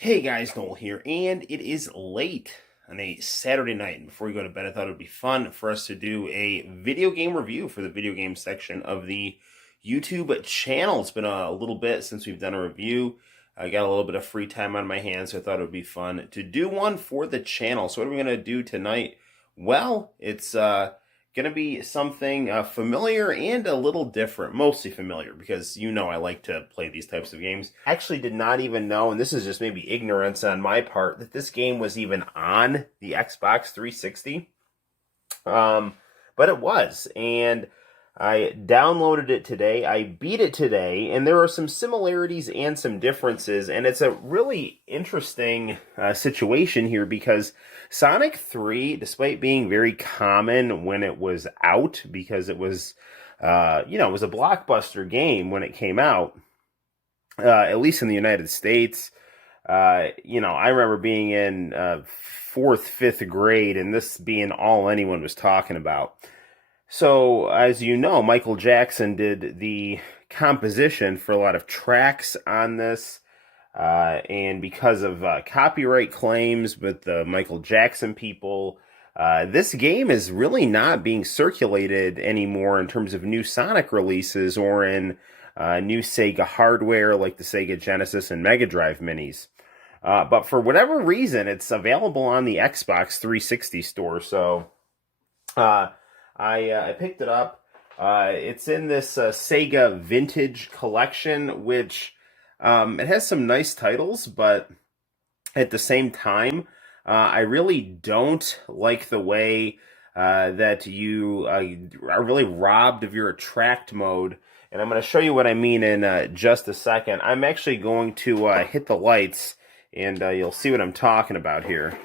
Hey guys, Noel here, and it is late on a Saturday night. And before we go to bed, I thought it would be fun for us to do a video game review for the video game section of the YouTube channel. It's been a little bit since we've done a review. I got a little bit of free time on my hands, so I thought it would be fun to do one for the channel. So what are we going to do tonight? Well, it's going to be something familiar and a little different. Mostly familiar, because you know I like to play these types of games. I actually did not even know, and this is just maybe ignorance on my part, that this game was even on the Xbox 360. But it was, and I downloaded it today. I beat it today, and there are some similarities and some differences, and it's a really interesting situation here because Sonic 3, despite being very common when it was out, because it was, it was a blockbuster game when it came out, at least in the United States. I remember being in fourth, fifth grade, and this being all anyone was talking about. So, as you know, Michael Jackson did the composition for a lot of tracks on this, and because of copyright claims with the Michael Jackson people, this game is really not being circulated anymore in terms of new Sonic releases or in new Sega hardware like the Sega Genesis and Mega Drive minis. But for whatever reason, it's available on the Xbox 360 store, so I picked it up. It's in this Sega Vintage Collection, which it has some nice titles, but at the same time, I really don't like the way that you are really robbed of your attract mode. And I'm going to show you what I mean in just a second. I'm actually going to hit the lights, and you'll see what I'm talking about here.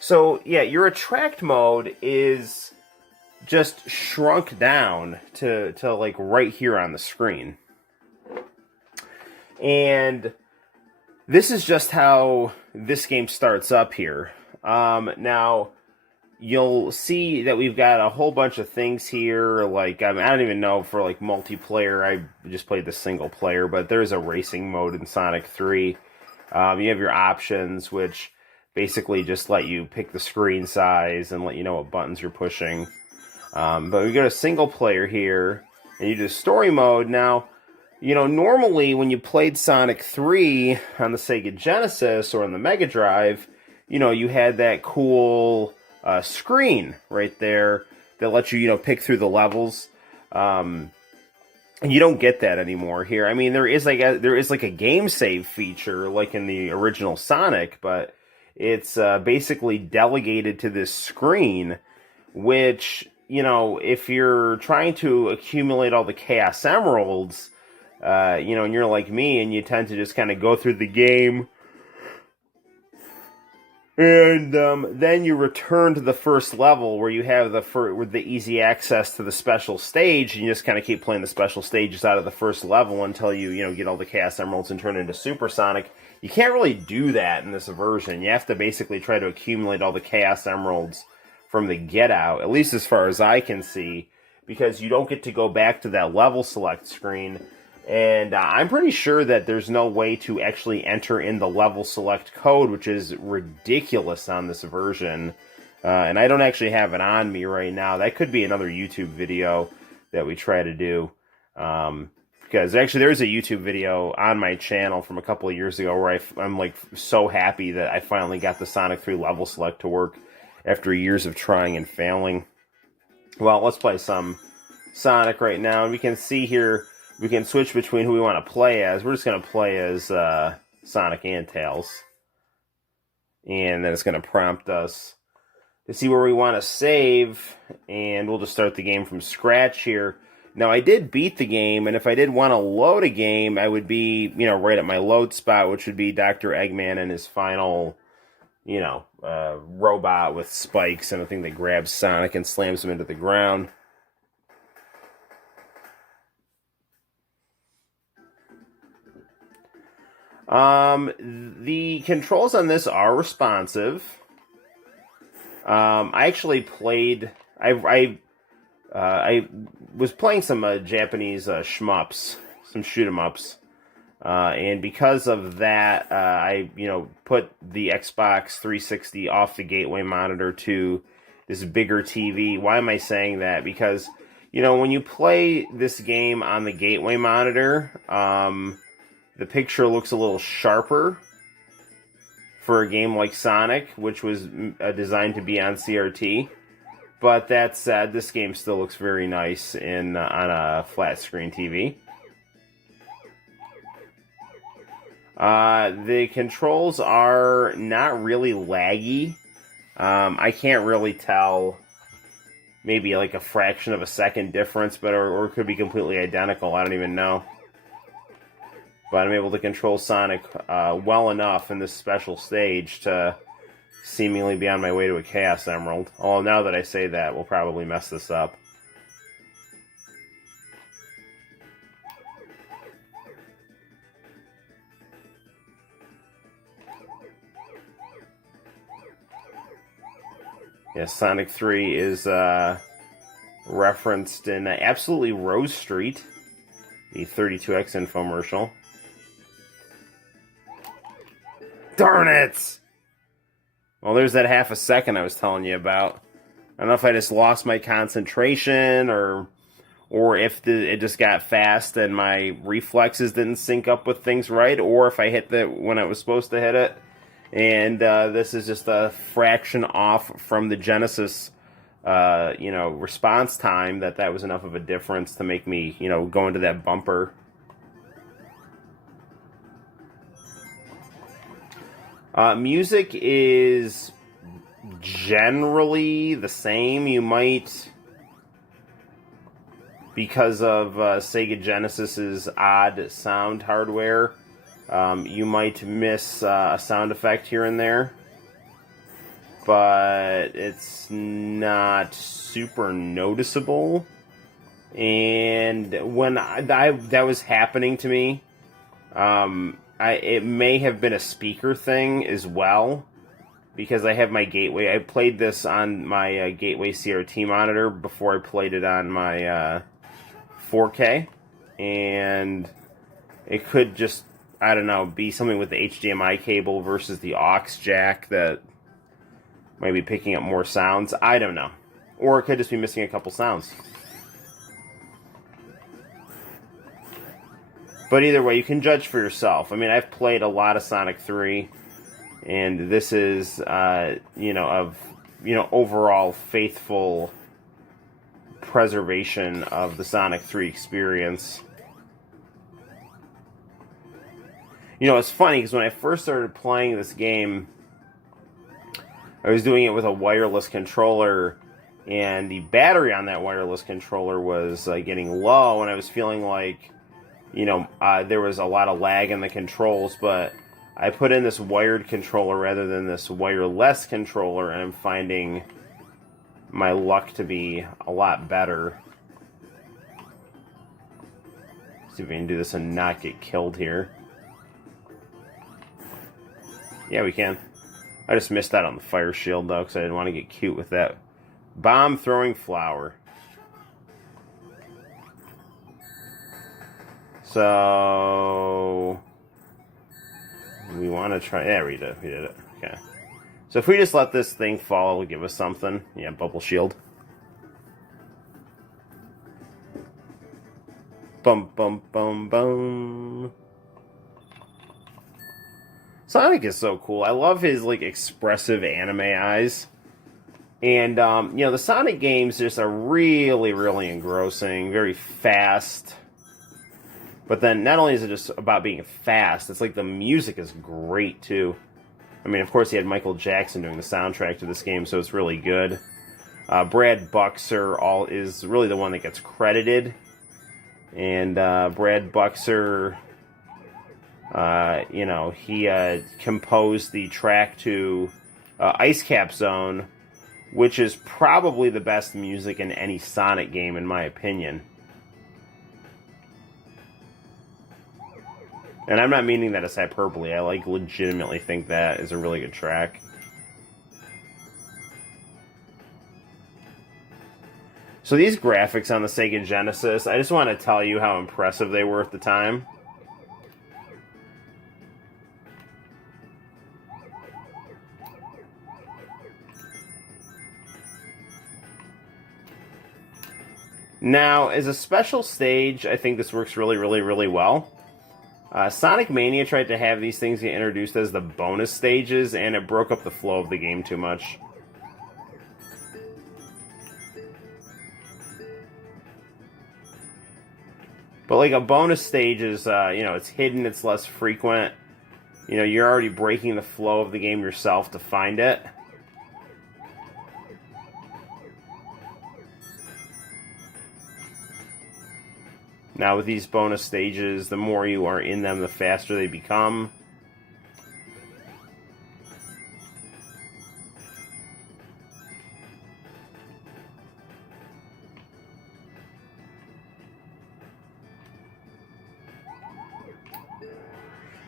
So, yeah, your attract mode is just shrunk down to like right here on the screen. And this is just how this game starts up here. Now, you'll see that we've got a whole bunch of things here. Like, I don't even know for like multiplayer. I just played the single player, but there's a racing mode in Sonic 3. You have your options, which basically just let you pick the screen size and let you know what buttons you're pushing. But we go to single player here, and you do story mode. Now, normally when you played Sonic 3 on the Sega Genesis or on the Mega Drive, you had that cool screen right there that lets you, pick through the levels. And you don't get that anymore here. I mean, there is like a game save feature like in the original Sonic, but it's basically delegated to this screen, which, if you're trying to accumulate all the Chaos Emeralds, and you're like me and you tend to just kind of go through the game, and then you return to the first level where you have with the easy access to the special stage, and you just kind of keep playing the special stages out of the first level until you get all the Chaos Emeralds and turn into Super Sonic. You can't really do that in this version. You have to basically try to accumulate all the Chaos Emeralds from the get-out, at least as far as I can see, because you don't get to go back to that level select screen. And I'm pretty sure that there's no way to actually enter in the level select code, which is ridiculous on this version. And I don't actually have it on me right now. That could be another YouTube video that we try to do. Because actually there's a YouTube video on my channel from a couple of years ago where I'm like so happy that I finally got the Sonic 3 level select to work after years of trying and failing. Well, let's play some Sonic right now. And we can see here, we can switch between who we want to play as. We're just going to play as Sonic and Tails. And then it's going to prompt us to see where we want to save. And we'll just start the game from scratch here. Now, I did beat the game, and if I did want to load a game, I would be, right at my load spot, which would be Dr. Eggman and his final, robot with spikes and a thing that grabs Sonic and slams him into the ground. The controls on this are responsive. I actually played. I was playing some Japanese shmups, some shoot 'em ups, and because of that, I put the Xbox 360 off the gateway monitor to this bigger TV. Why am I saying that? Because when you play this game on the gateway monitor, the picture looks a little sharper for a game like Sonic, which was designed to be on CRT. But that said, this game still looks very nice on a flat screen TV. The controls are not really laggy. I can't really tell, maybe like a fraction of a second difference, but or it could be completely identical. I don't even know. But I'm able to control Sonic well enough in this special stage to seemingly be on my way to a Chaos Emerald. Although now that I say that, we'll probably mess this up. Yeah, Sonic 3 is referenced in Absolutely Rose Street, the 32X infomercial. Darn it! Well, there's that half a second I was telling you about. I don't know if I just lost my concentration or if it just got fast and my reflexes didn't sync up with things right, or if I hit it when I was supposed to hit it. And this is just a fraction off from the Genesis, response time that was enough of a difference to make me, go into that bumper. Music is generally the same. You might, because of Sega Genesis's odd sound hardware, you might miss a sound effect here and there, but it's not super noticeable. And when that was happening to me, it may have been a speaker thing as well, because I have my Gateway. I played this on my Gateway CRT monitor before I played it on my 4K, and it could just, I don't know, be something with the HDMI cable versus the aux jack that might be picking up more sounds. I don't know. Or it could just be missing a couple sounds. But either way, you can judge for yourself. I mean, I've played a lot of Sonic 3, and this is, overall faithful preservation of the Sonic 3 experience. It's funny, because when I first started playing this game, I was doing it with a wireless controller, and the battery on that wireless controller was getting low, and I was feeling like there was a lot of lag in the controls, but I put in this wired controller rather than this wireless controller, and I'm finding my luck to be a lot better. See if we can do this and not get killed here. Yeah, we can. I just missed out on the fire shield, though, because I didn't want to get cute with that bomb-throwing flower. So we want to try. Yeah, we did it. Okay. So if we just let this thing fall, it'll give us something. Yeah, bubble shield. Bum bum bum bum. Sonic is so cool. I love his expressive anime eyes. And the Sonic games just are really, really engrossing, very fast. But then not only is it just about being fast, it's like the music is great too. I mean, of course, he had Michael Jackson doing the soundtrack to this game, so it's really good. Brad Buxer is really the one that gets credited. And Brad Buxer, he composed the track to Ice Cap Zone, which is probably the best music in any Sonic game, in my opinion. And I'm not meaning that as hyperbole. I legitimately think that is a really good track. So these graphics on the Sega Genesis, I just want to tell you how impressive they were at the time. Now, as a special stage, I think this works really, really, really well. Sonic Mania tried to have these things get introduced as the bonus stages, and it broke up the flow of the game too much. But like a bonus stage is, it's hidden, it's less frequent. You're already breaking the flow of the game yourself to find it. Now with these bonus stages, the more you are in them, the faster they become.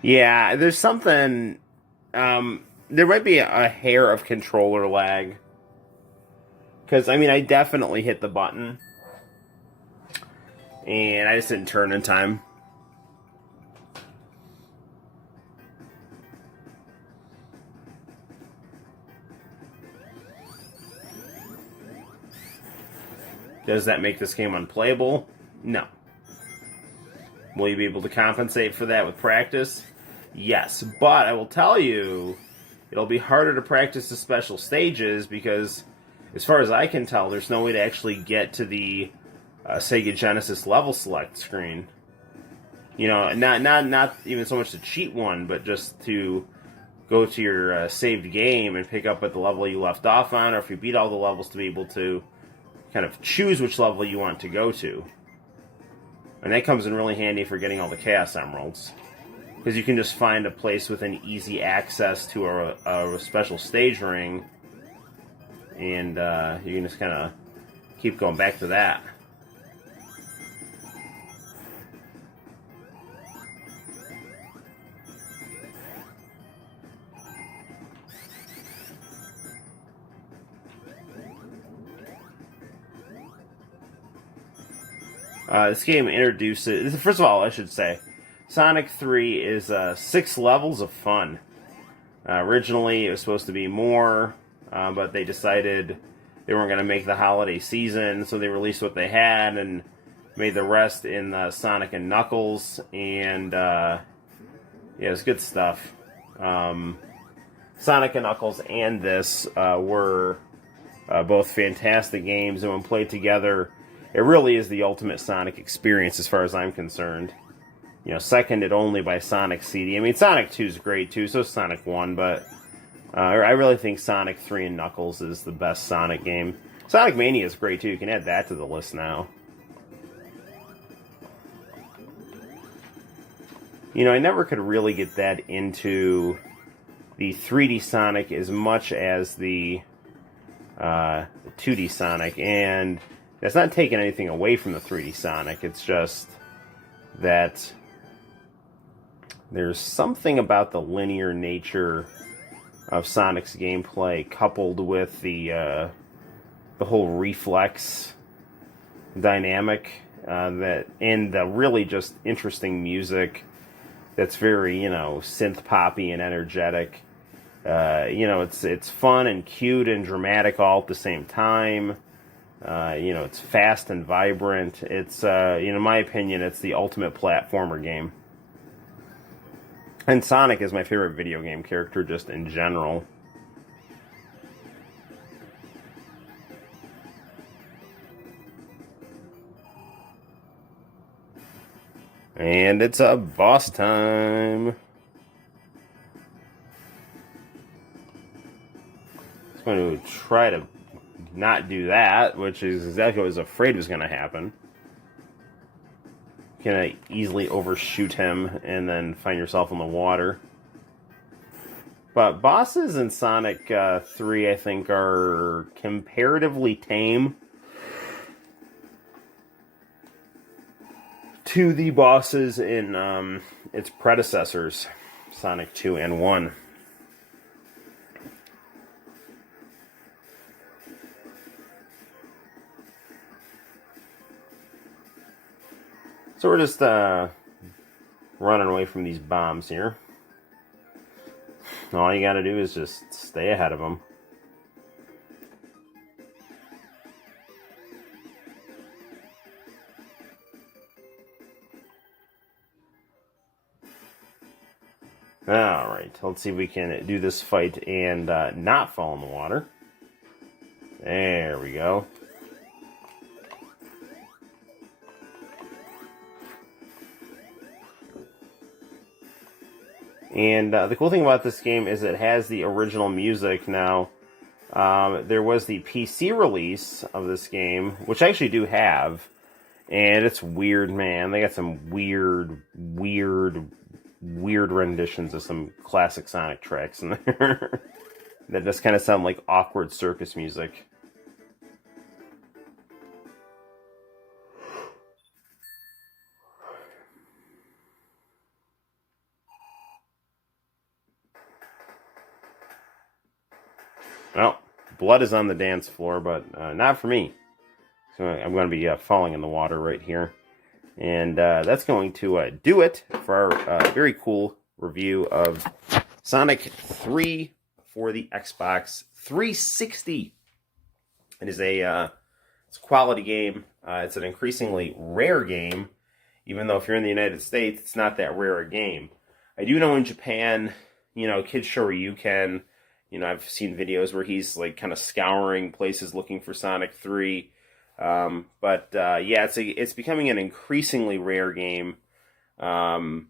Yeah, there's something... there might be a hair of controller lag. Because, I definitely hit the button. And I just didn't turn in time. Does that make this game unplayable? No. Will you be able to compensate for that with practice? Yes. But I will tell you, it'll be harder to practice the special stages because, as far as I can tell, there's no way to actually get to the Sega Genesis level select screen. Not even so much to cheat one, but just to go to your saved game and pick up at the level you left off on, or if you beat all the levels, to be able to kind of choose which level you want to go to. And that comes in really handy for getting all the Chaos Emeralds, because you can just find a place with an easy access to a special stage ring, and you can just kind of keep going back to that. This game introduces... First of all, I should say, Sonic 3 is 6 levels of fun. Originally, it was supposed to be more, but they decided they weren't going to make the holiday season, so they released what they had and made the rest in Sonic and Knuckles, and yeah, it's good stuff. Sonic and Knuckles and this were both fantastic games, and when played together, it really is the ultimate Sonic experience as far as I'm concerned. Seconded only by Sonic CD. Sonic 2 is great too, so is Sonic 1, but I really think Sonic 3 and Knuckles is the best Sonic game. Sonic Mania is great too, you can add that to the list now. I never could really get that into the 3D Sonic as much as the 2D Sonic, and that's not taking anything away from the 3D Sonic, it's just that there's something about the linear nature of Sonic's gameplay coupled with the whole reflex dynamic that, and the really just interesting music that's very, synth poppy and energetic. It's fun and cute and dramatic all at the same time. It's fast and vibrant. It's, in my opinion, it's the ultimate platformer game. And Sonic is my favorite video game character just in general. And it's a boss time. It's going to try to not do that, which is exactly what I was afraid was going to happen. You're going to easily overshoot him and then find yourself in the water. But bosses in Sonic 3, I think, are comparatively tame to the bosses in its predecessors, Sonic 2 and 1. So we're just running away from these bombs here. All you gotta do is just stay ahead of them. Alright, let's see if we can do this fight and not fall in the water. There we go. And the cool thing about this game is it has the original music now. There was the PC release of this game, which I actually do have. And it's weird, man. They got some weird renditions of some classic Sonic tracks in there. That just kind of sound like awkward circus music. Well, blood is on the dance floor, but not for me. So I'm going to be falling in the water right here. And that's going to do it for our very cool review of Sonic 3 for the Xbox 360. It is it's a quality game. It's an increasingly rare game, even though if you're in the United States, it's not that rare a game. I do know in Japan, Kid Shoryuken, I've seen videos where he's like kind of scouring places looking for Sonic 3. But yeah, it's becoming an increasingly rare game. Yeah,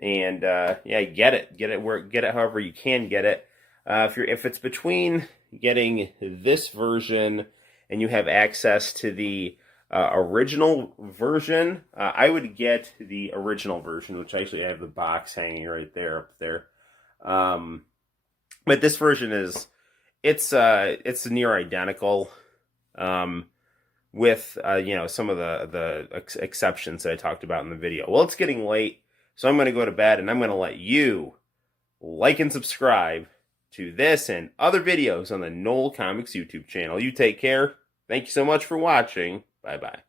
get it however you can get it. If it's between getting this version and you have access to the original version, I would get the original version, which actually I have the box hanging right there up there. But this version it's near identical, with some of the exceptions that I talked about in the video. Well, it's getting late, so I'm going to go to bed, and I'm going to let you like and subscribe to this and other videos on the Knoll Comics YouTube channel. You take care. Thank you so much for watching. Bye-bye.